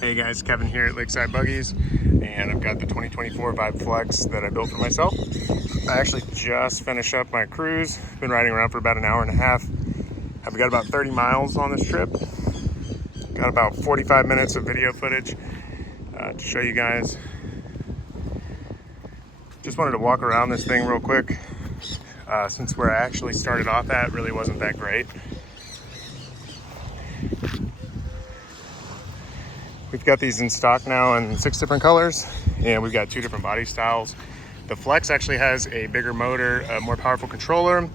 Hey guys, Kevin here at Lakeside Buggies, and I've got the 2024 Vibe Flex that I built for myself. I actually just finished up my cruise. Been riding around for about an hour and a half. I've got about 30 miles on this trip. Got about 45 minutes of video footage to show you guys. Just wanted to walk around this thing real quick, since where I actually started off at really wasn't that great. We've got these in stock now in 6 different colors, and we've got 2 different body styles. The Flex actually has a bigger motor, a more powerful controller.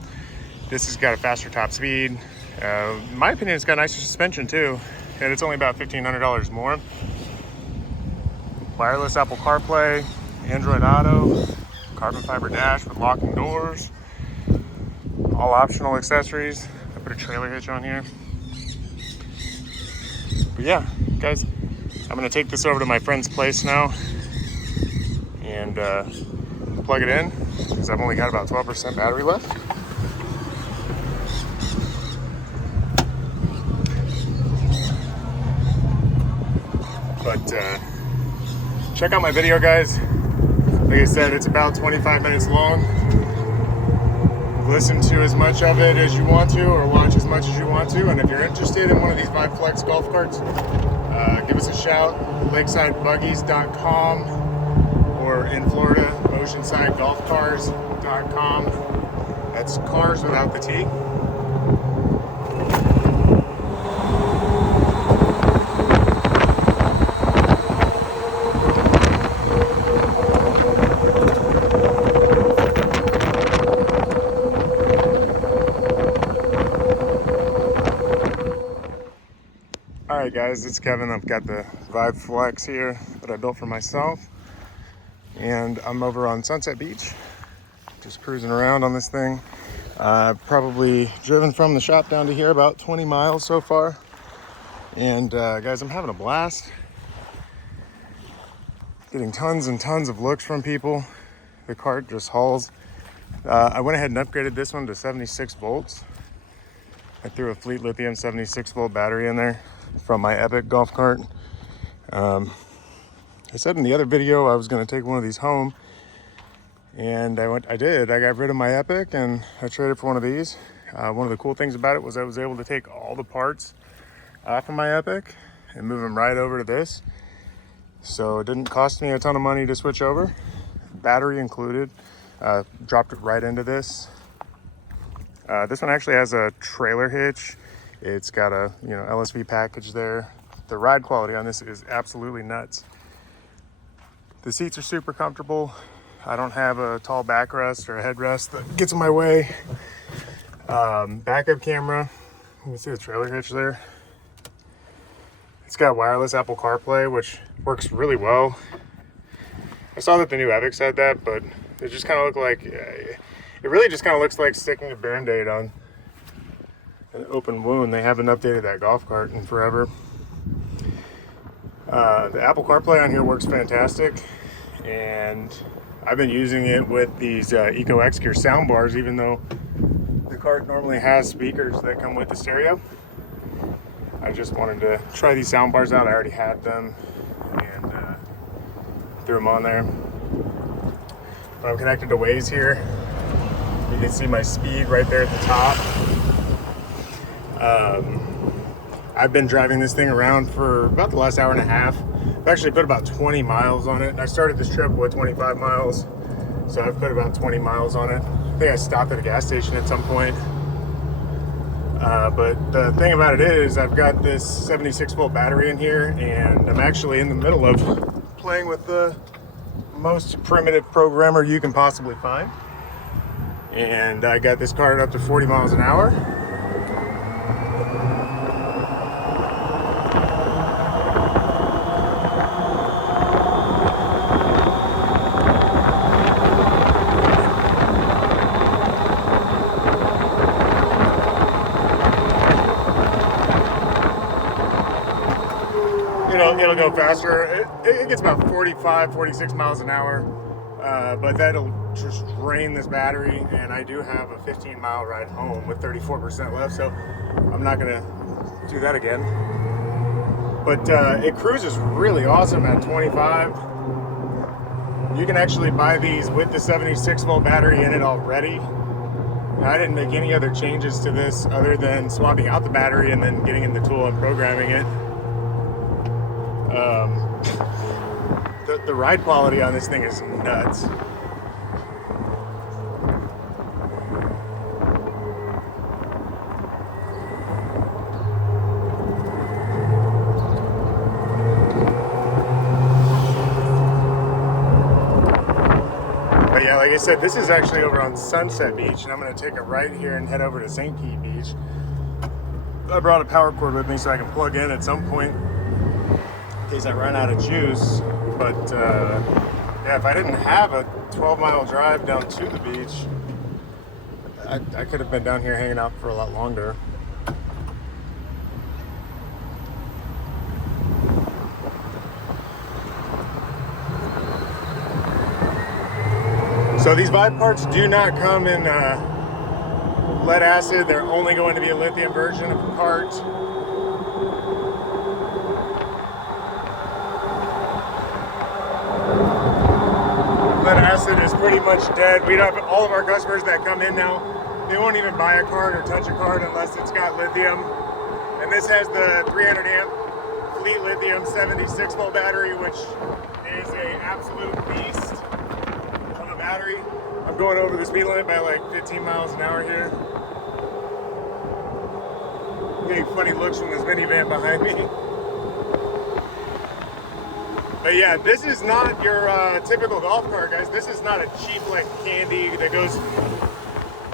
This has got a faster top speed. In my opinion, it's got nicer suspension too, and it's only about $1,500 more. Wireless Apple CarPlay, Android Auto, carbon fiber dash with locking doors, all optional accessories. I put a trailer hitch on here. But yeah, guys, I'm gonna take this over to my friend's place now and plug it in because I've only got about 12% battery left. But check out my video, guys. Like I said, it's about 25 minutes long. Listen to as much of it as you want to, or watch as much as you want to. And if you're interested in one of these Vibe Flex golf carts, give us a shout, lakesidebuggies.com, or in Florida, oceansidegolfcars.com. That's cars without the T. Alright guys, it's Kevin. I've got the Vibe Flex here that I built for myself, and I'm over on Sunset Beach just cruising around on this thing. I've probably driven from the shop down to here about 20 miles so far, and guys, I'm having a blast. Getting tons and tons of looks from people. The cart just hauls. I went ahead and upgraded this one to 76 volts. I threw a Fleet Lithium 76 volt battery in there from my Epic golf cart. I said in the other video I was going to take one of these home, and I did. I got rid of my Epic and I traded for one of these. One of the cool things about it was I was able to take all the parts off of my Epic and move them right over to this, so it didn't cost me a ton of money to switch over, battery included. Dropped it right into this. This one actually has a trailer hitch. It's got a LSV package there. The ride quality on this is absolutely nuts. The seats are super comfortable. I don't have a tall backrest or a headrest that gets in my way. Backup camera. You can see the trailer hitch there. It's got wireless Apple CarPlay, which works really well. I saw that the new Epics had that, but it just kind of looked like, it really just kind of looks like sticking a Band-Aid on an open wound. They haven't updated that golf cart in forever. The Apple CarPlay on here works fantastic, and I've been using it with these Eco X Gear sound bars, even though the cart normally has speakers that come with the stereo. I just wanted to try these sound bars out. I already had them and threw them on there. When I'm connected to Waze here, you can see my speed right there at the top. I've been driving this thing around for about the last hour and a half. I've actually put about 20 miles on it. I started this trip with 25 miles, so I've put about 20 miles on it. I think I stopped at a gas station at some point. But the thing about it is I've got this 76 volt battery in here, and I'm actually in the middle of playing with the most primitive programmer you can possibly find. And I got this cart up to 40 miles an hour. It'll go faster. It gets about 45, 46 miles an hour, but that'll just drain this battery, and I do have a 15-mile ride home with 34% left, so I'm not gonna do that again. But it cruises really awesome at 25. You can actually buy these with the 76 volt battery in it already. I didn't make any other changes to this other than swapping out the battery and then getting in the tool and programming it. The ride quality on this thing is nuts. But yeah, like I said, this is actually over on Sunset Beach, and I'm going to take a right here and head over to St. Pete Beach. I brought a power cord with me so I can plug in at some point in case I run out of juice. But yeah, if I didn't have a 12-mile drive down to the beach, I could have been down here hanging out for a lot longer. So these Vibe parts do not come in lead acid. They're only going to be a lithium version of the part. Lead acid is pretty much dead. We have all of our customers that come in now, they won't even buy a card or touch a card unless it's got lithium. And this has the 300 amp Fleet Lithium 76 volt battery, which is an absolute beast of a battery. I'm going over the speed limit by like 15 miles an hour here. Getting funny looks from this minivan behind me. But yeah, this is not your typical golf cart, guys. This is not a cheap like candy that goes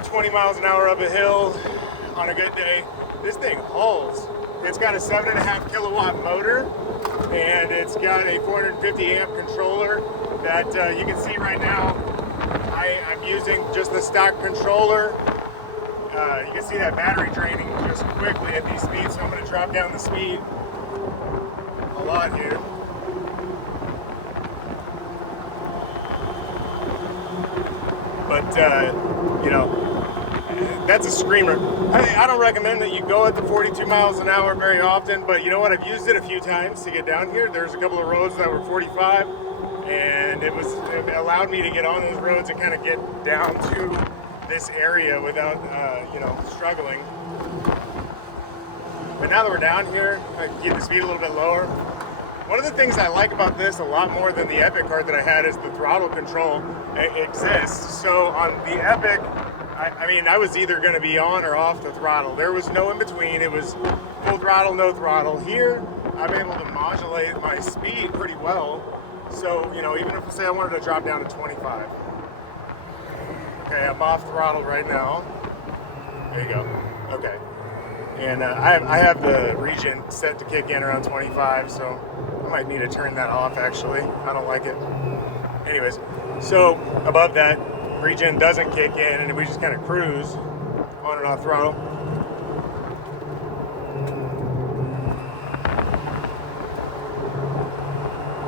20 miles an hour up a hill on a good day. This thing hauls. It's got a 7.5 kilowatt motor, and it's got a 450 amp controller that you can see right now. I'm using just the stock controller. You can see that battery draining just quickly at these speeds, so I'm going to drop down the speed a lot here. But, you know, that's a screamer. I don't recommend that you go at the 42 miles an hour very often, but you know what? I've used it a few times to get down here. There's a couple of roads that were 45, and it allowed me to get on those roads and kind of get down to this area without, you know, struggling. But now that we're down here, I can keep the speed a little bit lower. One of the things I like about this a lot more than the Epic cart that I had is the throttle control exists. So on the Epic, I mean, I was either going to be on or off the throttle. There was no in between. It was full throttle, no throttle. Here, I'm able to modulate my speed pretty well. So, you know, even if, say, I wanted to drop down to 25. Okay, I'm off throttle right now. There you go. Okay. And I have the regen set to kick in around 25, so I might need to turn that off, actually. I don't like it. Anyways, so above that, regen doesn't kick in, and we just kind of cruise on and off throttle.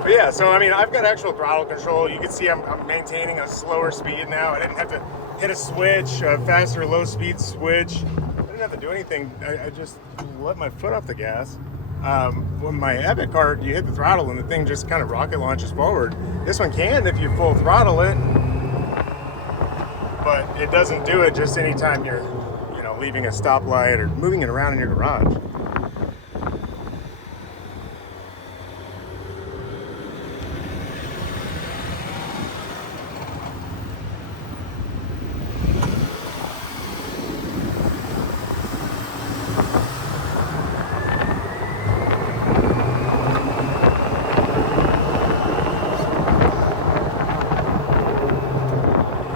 But yeah, so I mean, I've got actual throttle control. You can see I'm maintaining a slower speed now. I didn't have to hit a switch, a fast or low speed switch. I didn't have to do anything. I just let my foot off the gas. When my Epic cart, you hit the throttle and the thing just kind of rocket launches forward. This one can if you full throttle it, but it doesn't do it just anytime you're, you know, leaving a stoplight or moving it around in your garage.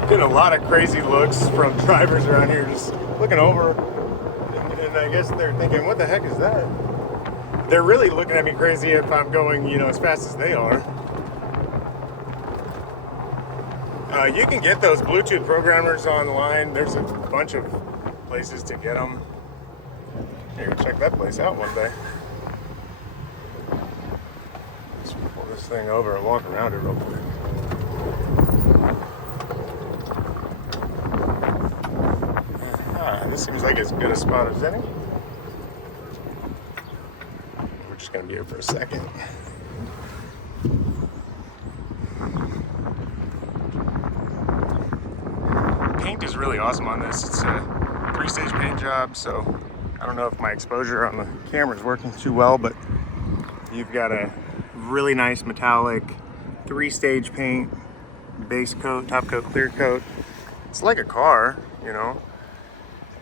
Getting a lot of crazy looks from drivers around here just looking over, and I guess they're thinking, what the heck is that? They're really looking at me crazy if I'm going, you know, as fast as they are. You can get those Bluetooth programmers online. There's a bunch of places to get them. Here, check that place out one day. Let's pull this thing over and walk around it real quick. This seems like as good a spot as any. We're just just gonna be here for a second. Paint is really awesome on this. It's a 3-stage paint job, so I don't know if my exposure on the camera is working too well, but you've got a really nice metallic 3-stage paint, base coat, top coat, clear coat. It's like a car, you know.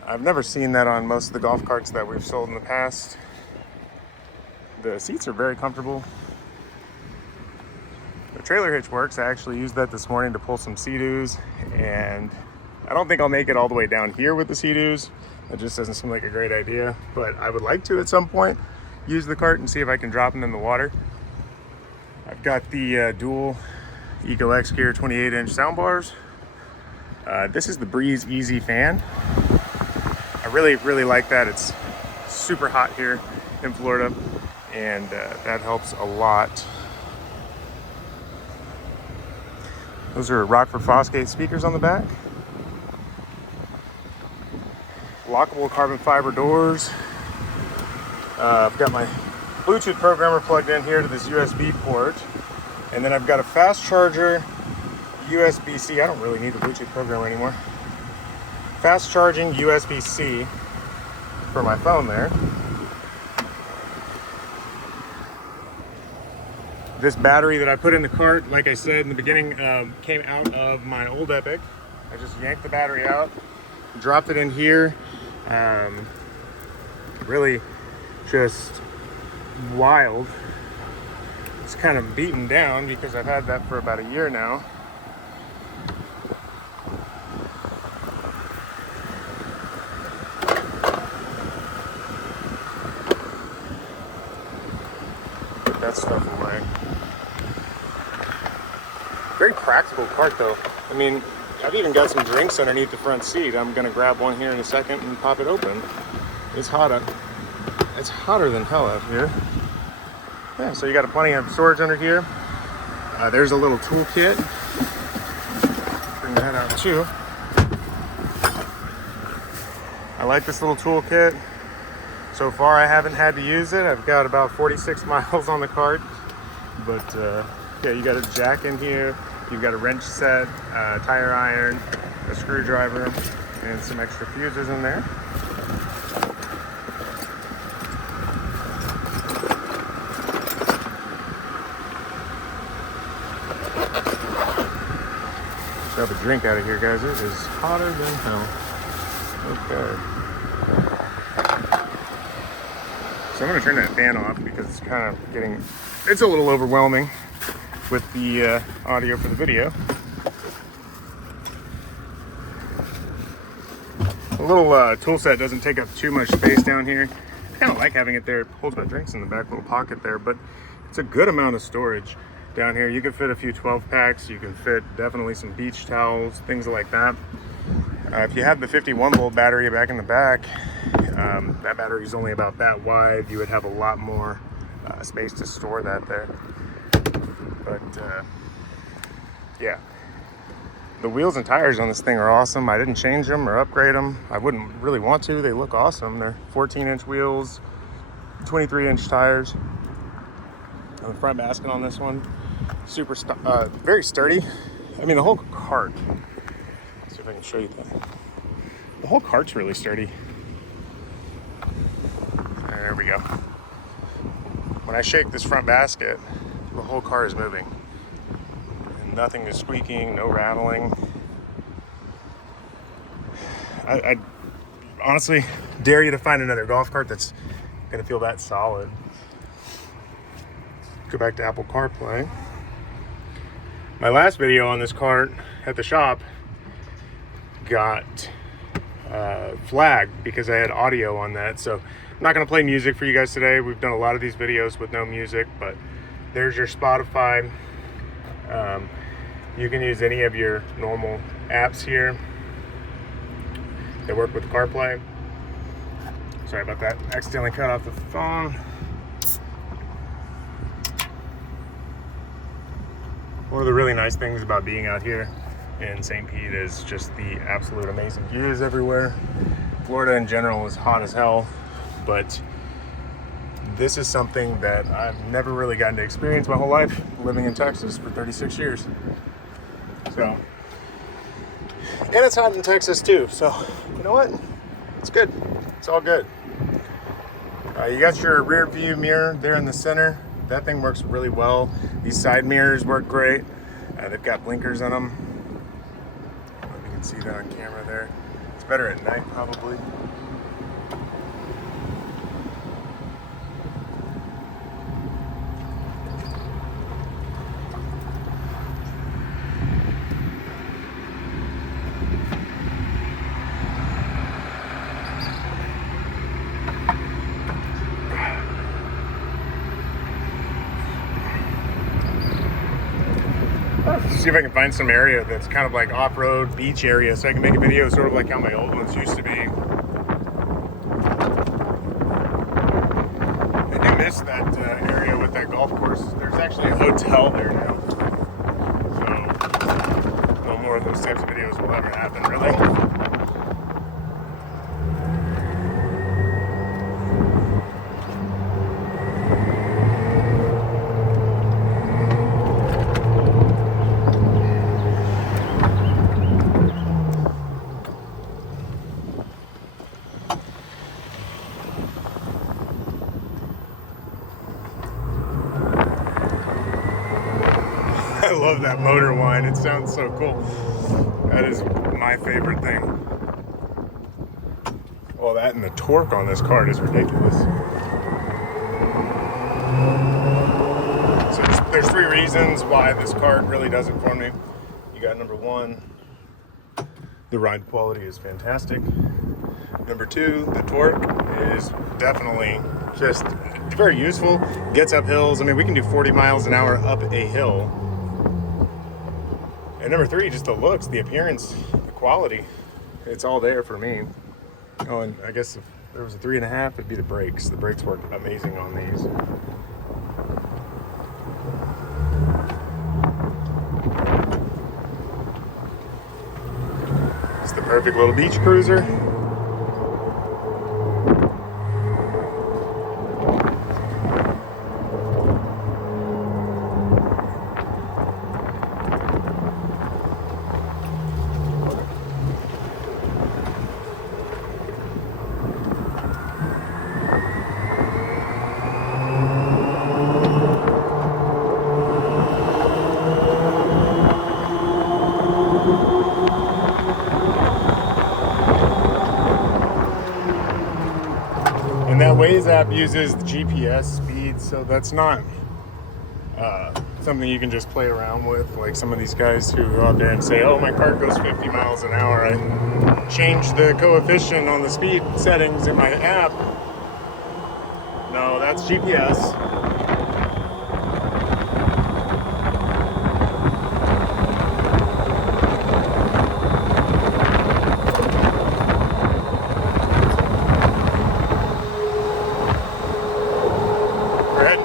I've never seen that on most of the golf carts that we've sold in the past. The seats are very comfortable. The trailer hitch works. I actually used that this morning to pull some Sea-Doos, and I don't think I'll make it all the way down here with the Sea-Doos. That just doesn't seem like a great idea, but I would like to at some point use the cart and see if I can drop them in the water. I've got the dual Eco X Gear 28-inch soundbars. This is the Breeze Easy fan. I really like that. It's super hot here in Florida, and that helps a lot. Those are Rockford Fosgate speakers on the back. Lockable carbon fiber doors. I've got my Bluetooth programmer plugged in here to this USB port, and then I've got a fast charger USB-C. I don't really need the Bluetooth programmer anymore. Fast charging USB-C for my phone there. This battery that I put in the cart, like I said in the beginning, came out of my old Epic. I just yanked the battery out, dropped it in here. Really just wild. It's kind of beaten down because I've had that for about a year now. Put that stuff away. Very practical cart though. I mean, I've even got some drinks underneath the front seat. I'm gonna grab one here in a second and pop it open. It's hot. It's hotter than hell out here. Yeah, so you got plenty of storage under here. There's a little tool kit. Bring that out too. I like this little tool kit. So far I haven't had to use it. I've got about 46 miles on the cart. But yeah, you got a jack in here. You've got a wrench set, tire iron, a screwdriver, and some extra fuses in there. Grab a drink out of here, guys. It is hotter than hell. Okay. So I'm gonna turn that fan off because it's kind of getting, it's a little overwhelming with the audio for the video. The little tool set doesn't take up too much space down here. I kind of like having it there. It holds my drinks in the back little pocket there, but it's a good amount of storage down here. You can fit a few 12 packs. You can fit definitely some beach towels, things like that. If you have the 51 volt battery back in the back, that battery is only about that wide. You would have a lot more space to store that there. But yeah, the wheels and tires on this thing are awesome. I didn't change them or upgrade them. I wouldn't really want to. They look awesome. They're 14-inch wheels, 23-inch tires. On the front basket on this one, very sturdy. I mean, the whole cart. Let's see if I can show you that. The whole cart's really sturdy. There we go. When I shake this front basket, the whole car is moving. And nothing is squeaking, no rattling. I honestly dare you to find another golf cart that's gonna feel that solid. Go back to Apple CarPlay. My last video on this cart at the shop got flagged because I had audio on that. So I'm not gonna play music for you guys today. We've done a lot of these videos with no music, but there's your Spotify. You can use any of your normal apps here that work with CarPlay. Sorry about that. Accidentally cut off the phone. One of the really nice things about being out here in St. Pete is just the absolute amazing views everywhere. Florida in general is hot as hell, but this is something that I've never really gotten to experience my whole life, living in Texas for 36 years. So, and it's hot in Texas too, so you know what? It's good. It's all good. You got your rear view mirror there in the center. That thing works really well. These side mirrors work great. They've got blinkers in them. I don't know if you can see that on camera there. It's better at night probably. See if I can find some area that's kind of like off-road beach area so I can make a video sort of like how my old ones used to be. I do miss that area with that golf course. There's actually a hotel there now. So no more of those types of videos will ever happen, really. I love that motor whine. It sounds so cool. That is my favorite thing. Well, that and the torque on this cart is ridiculous. So there's three reasons why this cart really does it for me. You got number one, the ride quality is fantastic. Number two, the torque is definitely just very useful. Gets up hills. I mean, we can do 40 miles an hour up a hill. And number three, just the looks, the appearance, the quality. It's all there for me. Oh, and I guess if there was a 3.5, it'd be the brakes. The brakes work amazing on these. It's the perfect little beach cruiser. And that Waze app uses the GPS speed, so that's not something you can just play around with, like some of these guys who go out there and say, oh, my car goes 50 miles an hour. I changed the coefficient on the speed settings in my app. No, that's GPS.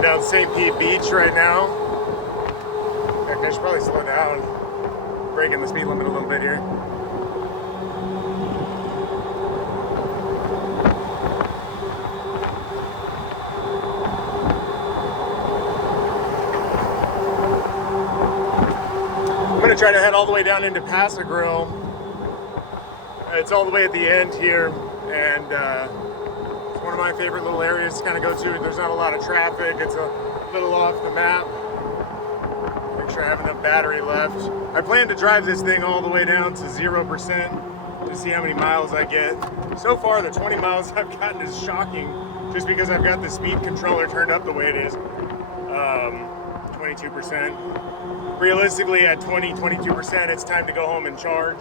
Down St. Pete Beach right now. Heck, I should probably slow down. Breaking the speed limit a little bit here. I'm going to try to head all the way down into Paso Grill. It's all the way at the end here, and one of my favorite little areas to kind of go to. There's not a lot of traffic. It's a little off the map. Make sure I have enough battery left. I plan to drive this thing all the way down to 0% to see how many miles I get. So far, the 20 miles I've gotten is shocking just because I've got the speed controller turned up the way it is. 22%. Realistically, at 22%, it's time to go home and charge.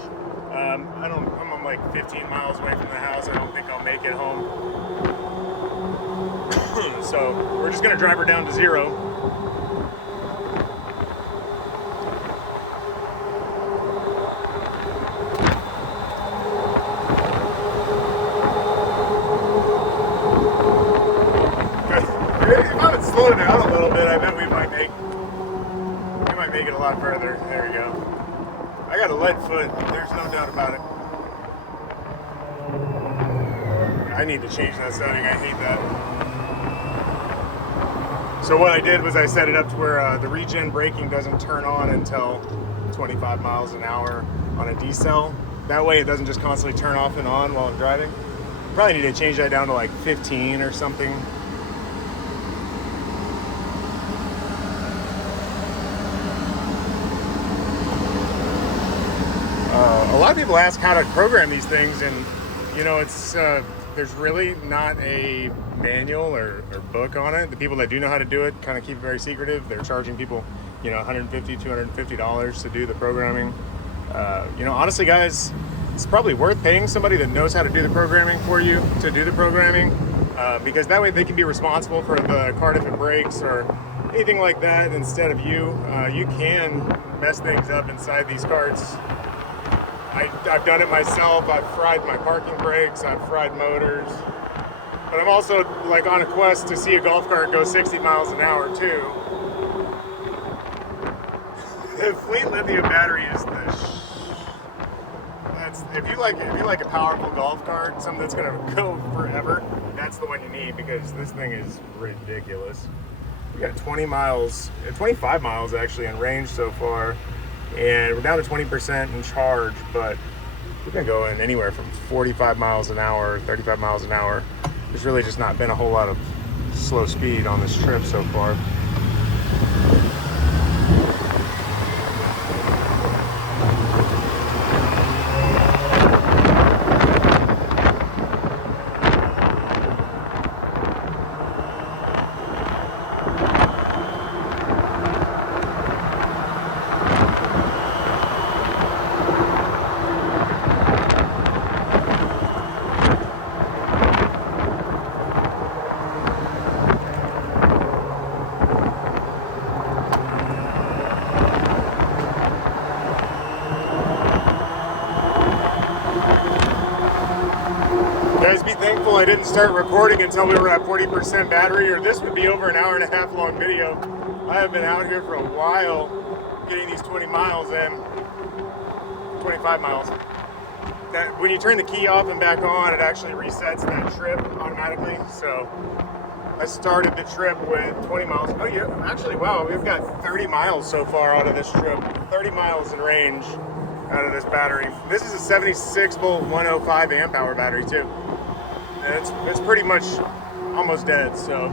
I'm like 15 miles away from the house. I don't think I'll make it home. So we're just gonna drive her down to 0. If I would slow down a little bit, I bet we might make it a lot further. There we go. I got a lead foot, there's no doubt about it. I need to change that setting, I hate that. So what I did was I set it up to where the regen braking doesn't turn on until 25 miles an hour on a decel. That way it doesn't just constantly turn off and on while I'm driving. Probably need to change that down to like 15 or something. A lot of people ask how to program these things, and you know, it's there's really not a manual or book on it. The people that do know how to do it kind of keep it very secretive. They're charging people, you know, $150, $250 to do the programming. You know, honestly, guys, it's probably worth paying somebody that knows how to do the programming for you to do the programming, because that way they can be responsible for the cart if it breaks or anything like that instead of you. You can mess things up inside these carts. I've done it myself. I've fried my parking brakes, I've fried motors, but I'm also like on a quest to see a golf cart go 60 miles an hour too. The Fleet Lithium battery is that's if you like a powerful golf cart, something that's gonna go forever, that's the one you need, because this thing is ridiculous. We got 20 miles, 25 miles actually in range so far. And we're down to 20% in charge, but we're gonna go in anywhere from 45 miles an hour, 35 miles an hour. There's really just not been a whole lot of slow speed on this trip so far. Guys, be thankful I didn't start recording until we were at 40% battery, or this would be over an hour and a half long video. I have been out here for a while getting these 20 miles in, 25 miles. That when you turn the key off and back on, it actually resets that trip automatically. So I started the trip with 20 miles. Oh yeah, actually, wow, we've got 30 miles so far out of this trip. 30 miles in range out of this battery. This is a 76 volt 105 amp hour battery too. And it's pretty much almost dead, so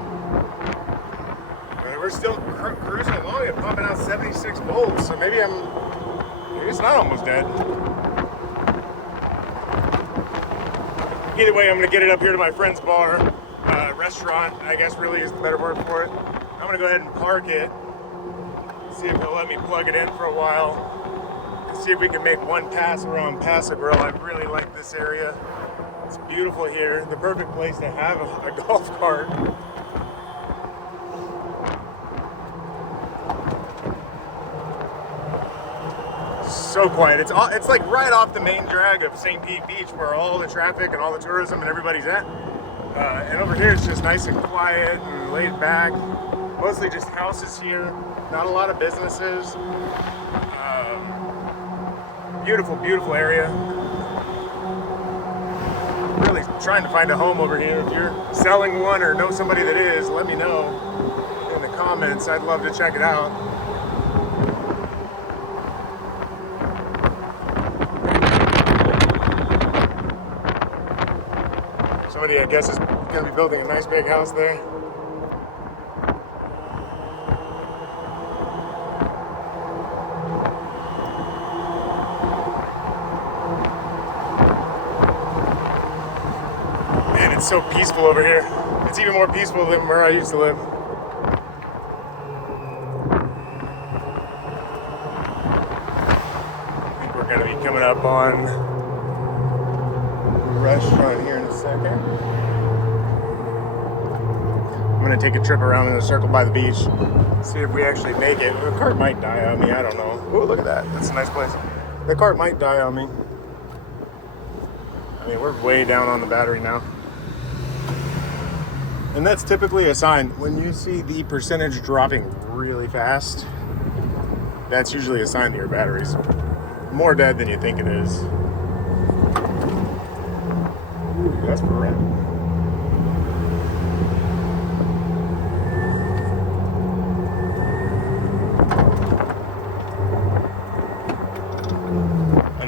we're still cruising along and pumping out 76 volts, so maybe it's not almost dead. Either way, I'm gonna get it up here to my friend's bar, restaurant, I guess really is the better word for it. I'm gonna go ahead and park it, see if they'll let me plug it in for a while, and see if we can make one pass around Paso Grill. I really like this area. It's beautiful here, the perfect place to have a golf cart. So quiet. It's like right off the main drag of St. Pete Beach, where all the traffic and all the tourism and everybody's at. And over here it's just nice and quiet and laid back. Mostly just houses here, not a lot of businesses. Beautiful, beautiful area. Really trying to find a home over here. If you're selling one or know somebody that is, let me know in the comments. I'd love to check it out. Somebody, I guess, is going to be building a nice big house there. It's so peaceful over here. It's even more peaceful than where I used to live. I think we're going to be coming up on the restaurant here in a second. I'm going to take a trip around in a circle by the beach, see if we actually make it. The cart might die on me, I don't know. Oh, look at that. That's a nice place. The cart might die on me. I mean, we're way down on the battery now. And that's typically a sign. When you see the percentage dropping really fast, that's usually a sign that your battery's more dead than you think it is. Ooh, that's for rent.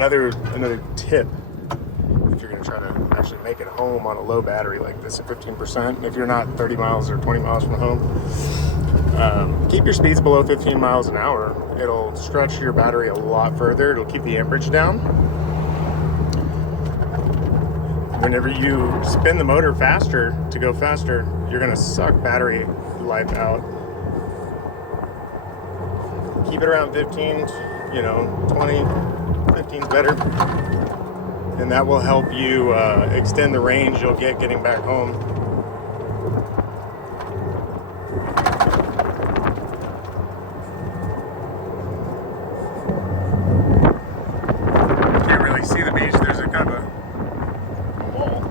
Another tip, if you're gonna try to actually make it home on a low battery like this at 15%, if you're not 30 miles or 20 miles from home, keep your speeds below 15 miles an hour. It'll stretch your battery a lot further. It'll keep the amperage down. Whenever you spin the motor faster to go faster, you're gonna suck battery life out. Keep it around 15, 20, 15's better. And that will help you extend the range you'll get getting back home. Can't really see the beach. There's a kind of a wall.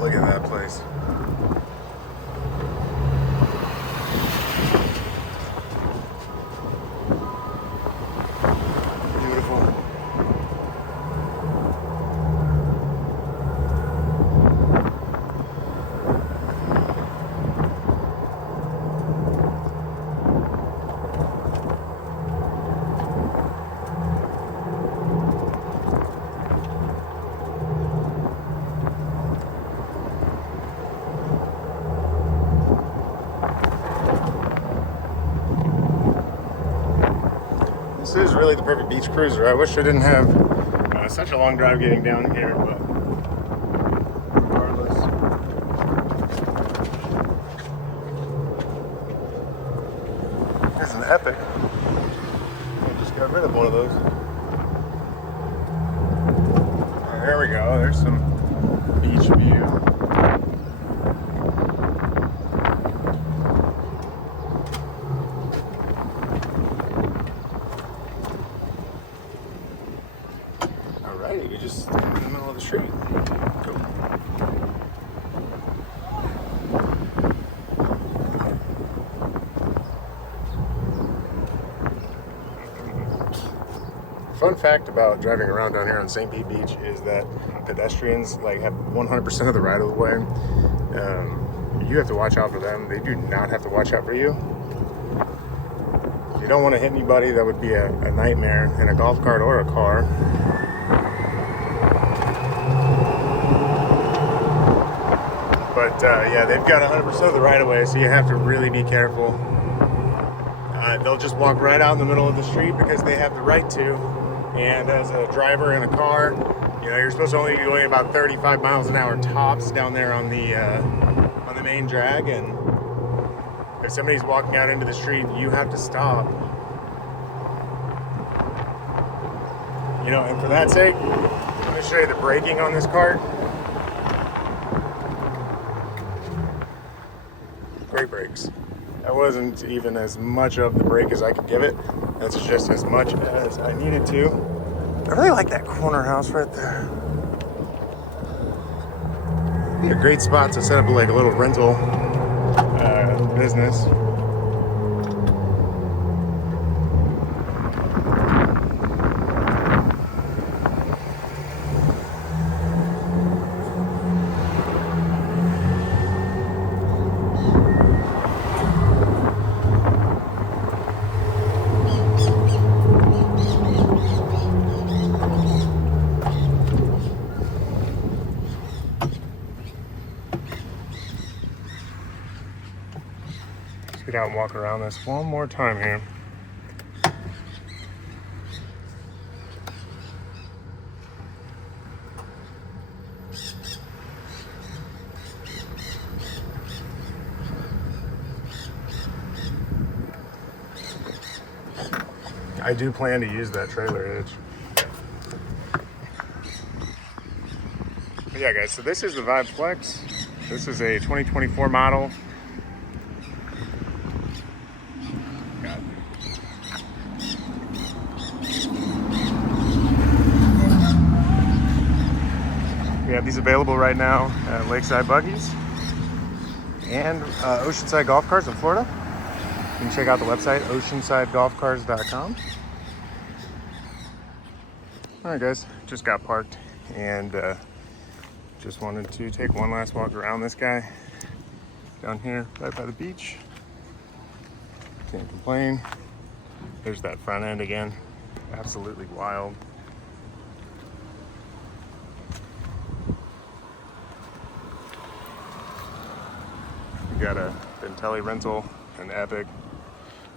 Look at that place. Beautiful. This is really the perfect beach cruiser. I wish I didn't have such a long drive getting down here, but regardless. This is an Epic. I just got rid of one of those. Oh, there we go. There's some beach view. We just stand in the middle of the street. Cool. Fun fact about driving around down here on St. Pete Beach is that pedestrians have 100% of the right of the way. You have to watch out for them. They do not have to watch out for you. You don't want to hit anybody. That would be a nightmare in a golf cart or a car. But yeah, they've got 100% of the right of way, so you have to really be careful. They'll just walk right out in the middle of the street because they have the right to. And as a driver in a car, you're supposed to only be going about 35 miles an hour tops down there on the main drag. And if somebody's walking out into the street, you have to stop. And for that sake, let me show you the braking on this cart. Great brakes. That wasn't even as much of the brake as I could give it. That's just as much as I needed to. I really like that corner house right there. Be a great spot to set up a little rental business. Get out and walk around this one more time here. I do plan to use that trailer hitch. But yeah guys, so this is the Vibe Flex. This is a 2024 model. We have these available right now at Lakeside Buggies and Oceanside Golf Cars in Florida. You can check out the website, oceansidegolfcars.com. All right, guys, just got parked and just wanted to take one last walk around this guy down here right by the beach. Can't complain. There's that front end again, absolutely wild. We got a Bentelli rental, an Epic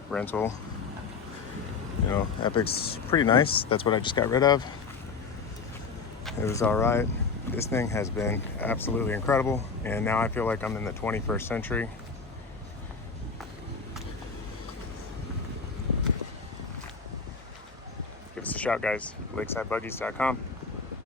rental. You know, Epic's pretty nice. That's what I just got rid of. It was all right. This thing has been absolutely incredible, and now I feel like I'm in the 21st century. Give us a shout, guys. LakesideBuggies.com.